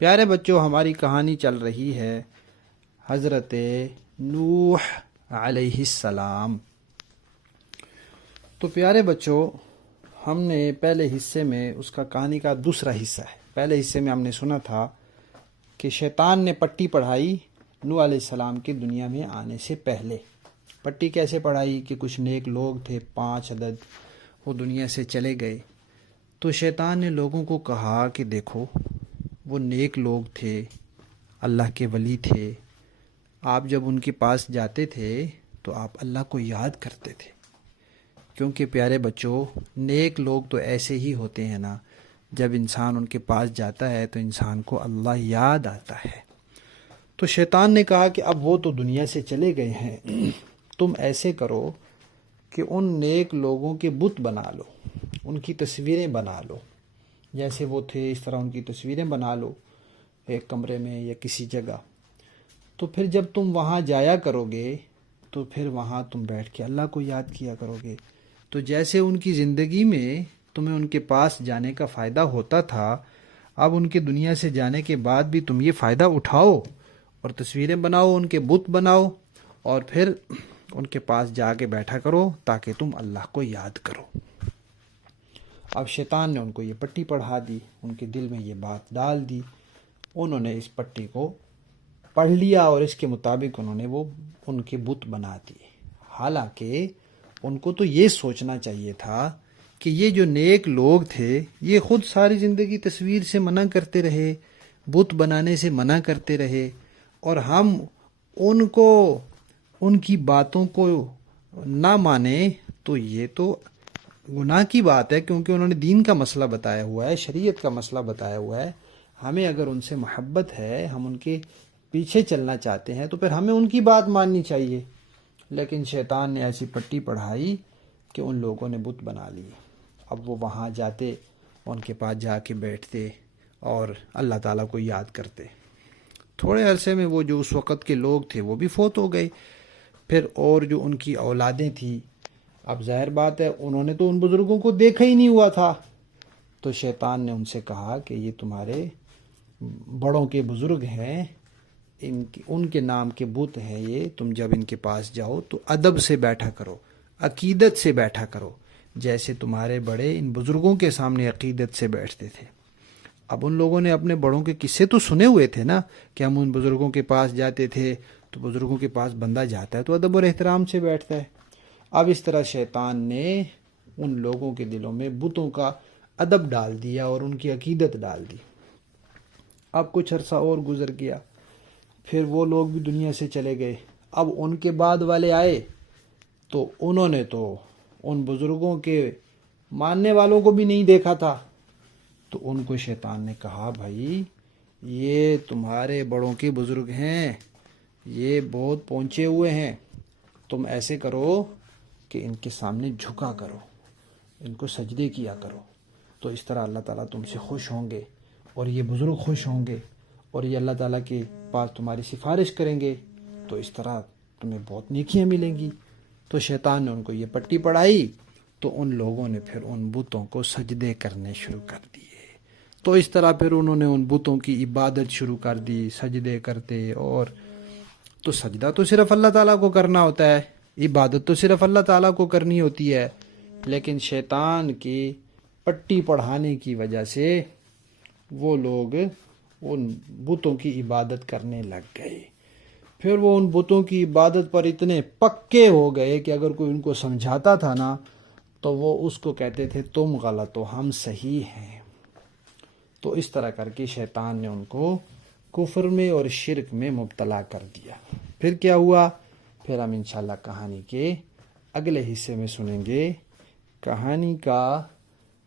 پیارے بچوں، ہماری کہانی چل رہی ہے حضرت نوح علیہ السلام۔ تو پیارے بچوں، ہم نے پہلے حصے میں اس کا کہانی کا دوسرا حصہ ہے۔ پہلے حصے میں ہم نے سنا تھا کہ شیطان نے پٹی پڑھائی نوح علیہ السلام کی دنیا میں آنے سے پہلے۔ پٹی کیسے پڑھائی کہ کچھ نیک لوگ تھے، 5 عدد، وہ دنیا سے چلے گئے۔ تو شیطان نے لوگوں کو کہا کہ دیکھو، وہ نیک لوگ تھے، اللہ کے ولی تھے، آپ جب ان کے پاس جاتے تھے تو آپ اللہ کو یاد کرتے تھے، کیونکہ پیارے بچوں، نیک لوگ تو ایسے ہی ہوتے ہیں نا، جب انسان ان کے پاس جاتا ہے تو انسان کو اللہ یاد آتا ہے۔ تو شیطان نے کہا کہ اب وہ تو دنیا سے چلے گئے ہیں، تم ایسے کرو کہ ان نیک لوگوں کے بت بنا لو، ان کی تصویریں بنا لو، جیسے وہ تھے اس طرح ان کی تصویریں بنا لو ایک کمرے میں یا کسی جگہ۔ تو پھر جب تم وہاں جایا کرو گے تو پھر وہاں تم بیٹھ کے اللہ کو یاد کیا کرو گے۔ تو جیسے ان کی زندگی میں تمہیں ان کے پاس جانے کا فائدہ ہوتا تھا، اب ان کے دنیا سے جانے کے بعد بھی تم یہ فائدہ اٹھاؤ اور تصویریں بناؤ، ان کے بت بناؤ، اور پھر ان کے پاس جا کے بیٹھا کرو تاکہ تم اللہ کو یاد کرو۔ اب شیطان نے ان کو یہ پٹی پڑھا دی، ان کے دل میں یہ بات ڈال دی، انہوں نے اس پٹی کو پڑھ لیا اور اس کے مطابق انہوں نے وہ ان کے بت بنا دیے۔ حالانکہ ان کو تو یہ سوچنا چاہیے تھا کہ یہ جو نیک لوگ تھے یہ خود ساری زندگی تصویر سے منع کرتے رہے، بت بنانے سے منع کرتے رہے، اور ہم ان کو ان کی باتوں کو نہ مانیں تو یہ تو گناہ کی بات ہے، کیونکہ انہوں نے دین کا مسئلہ بتایا ہوا ہے، شریعت کا مسئلہ بتایا ہوا ہے۔ ہمیں اگر ان سے محبت ہے، ہم ان کے پیچھے چلنا چاہتے ہیں، تو پھر ہمیں ان کی بات ماننی چاہیے۔ لیکن شیطان نے ایسی پٹی پڑھائی کہ ان لوگوں نے بت بنا لیے۔ اب وہ وہاں جاتے، ان کے پاس جا کے بیٹھتے اور اللہ تعالیٰ کو یاد کرتے۔ تھوڑے عرصے میں وہ جو اس وقت کے لوگ تھے وہ بھی فوت ہو گئے۔ پھر اور جو ان کی اولادیں تھیں، اب ظاہر بات ہے انہوں نے تو ان بزرگوں کو دیکھا ہی نہیں ہوا تھا۔ تو شیطان نے ان سے کہا کہ یہ تمہارے بڑوں کے بزرگ ہیں، ان کے نام کے بت ہیں یہ، تم جب ان کے پاس جاؤ تو ادب سے بیٹھا کرو، عقیدت سے بیٹھا کرو، جیسے تمہارے بڑے ان بزرگوں کے سامنے عقیدت سے بیٹھتے تھے۔ اب ان لوگوں نے اپنے بڑوں کے قصے تو سنے ہوئے تھے نا، کہ ہم ان بزرگوں کے پاس جاتے تھے، تو بزرگوں کے پاس بندہ جاتا ہے تو ادب اور احترام سے بیٹھتا ہے۔ اب اس طرح شیطان نے ان لوگوں کے دلوں میں بتوں کا ادب ڈال دیا اور ان کی عقیدت ڈال دی۔ اب کچھ عرصہ اور گزر گیا، پھر وہ لوگ بھی دنیا سے چلے گئے۔ اب ان کے بعد والے آئے تو انہوں نے تو ان بزرگوں کے ماننے والوں کو بھی نہیں دیکھا تھا۔ تو ان کو شیطان نے کہا، بھائی یہ تمہارے بڑوں کے بزرگ ہیں، یہ بہت پہنچے ہوئے ہیں، تم ایسے کرو کہ ان کے سامنے جھکا کرو، ان کو سجدے کیا کرو، تو اس طرح اللہ تعالیٰ تم سے خوش ہوں گے اور یہ بزرگ خوش ہوں گے اور یہ اللہ تعالیٰ کے پاس تمہاری سفارش کریں گے، تو اس طرح تمہیں بہت نیکیاں ملیں گی۔ تو شیطان نے ان کو یہ پٹی پڑھائی تو ان لوگوں نے پھر ان بتوں کو سجدے کرنے شروع کر دیے۔ تو اس طرح پھر انہوں نے ان بتوں کی عبادت شروع کر دی، سجدے کرتے، اور تو سجدہ تو صرف اللہ تعالیٰ کو کرنا ہوتا ہے، عبادت تو صرف اللہ تعالیٰ کو کرنی ہوتی ہے، لیکن شیطان کی پٹی پڑھانے کی وجہ سے وہ لوگ ان بتوں کی عبادت کرنے لگ گئے۔ پھر وہ ان بتوں کی عبادت پر اتنے پکے ہو گئے کہ اگر کوئی ان کو سمجھاتا تھا نا تو وہ اس کو کہتے تھے تم غلط ہو، ہم صحیح ہیں۔ تو اس طرح کر کے شیطان نے ان کو کفر میں اور شرک میں مبتلا کر دیا۔ پھر کیا ہوا، پھر ہم انشاءاللہ کہانی کے اگلے حصے میں سنیں گے۔ کہانی کا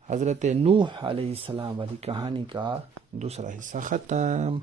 حضرت نوح علیہ السلام والی کہانی کا دوسرا حصہ ختم۔